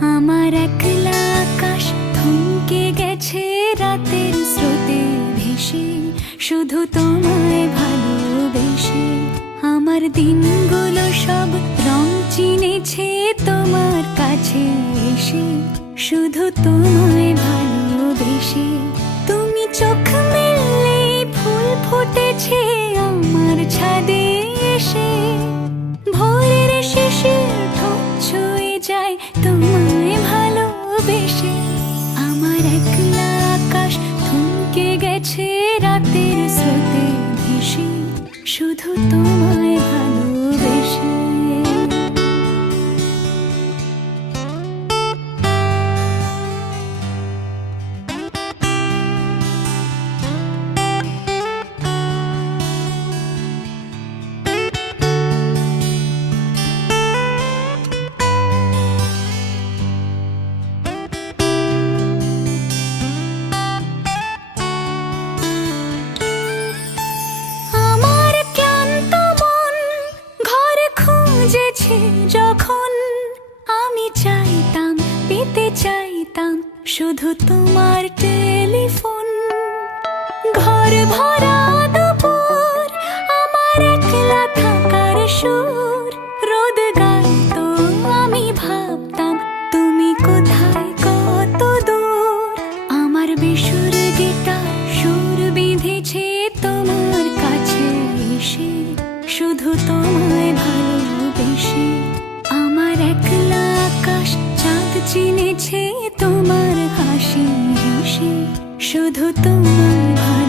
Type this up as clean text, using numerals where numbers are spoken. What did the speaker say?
আমার একলা আকাশ থমকে গেছে রাতের স্রোতে ভেসে, শুধু তোমায় ভালোবেসে। আমার দিনগুলো সব রং চিনেছে তোমার কাছে এসে, শুধু তোমায় ভালোবেসে। তুমি চোখ মেললে ফুল ফুটেছে আমার ছাদে এসে, ভোরের শিশির ঠোঁট ছুঁয়ে যায় তোমায় ভালোবেসে। আমার একলা আকাশ থমকে গেছে রাতের স্রোতে ভেসে, শুধু তোমায় ভালোবেসে। যখন আমি চাইতাম, পেতে চাইতাম শুধু তোমার টেলিফোন। ঘর ভরা দুপুর, আমার একলা থাকার সুর, রোদ গাইতো আমি ভাবতাম তুমি কোথায় কত দূর। আমার বেসুর গিটার সুর বিঁধেছে তোমার কাছে এসে, শুধু তোমায় ভালোবেসে। আমার একলা আকাশ চাঁদ চিনেছে তোমার হাসি হেসে, শুধু তোমার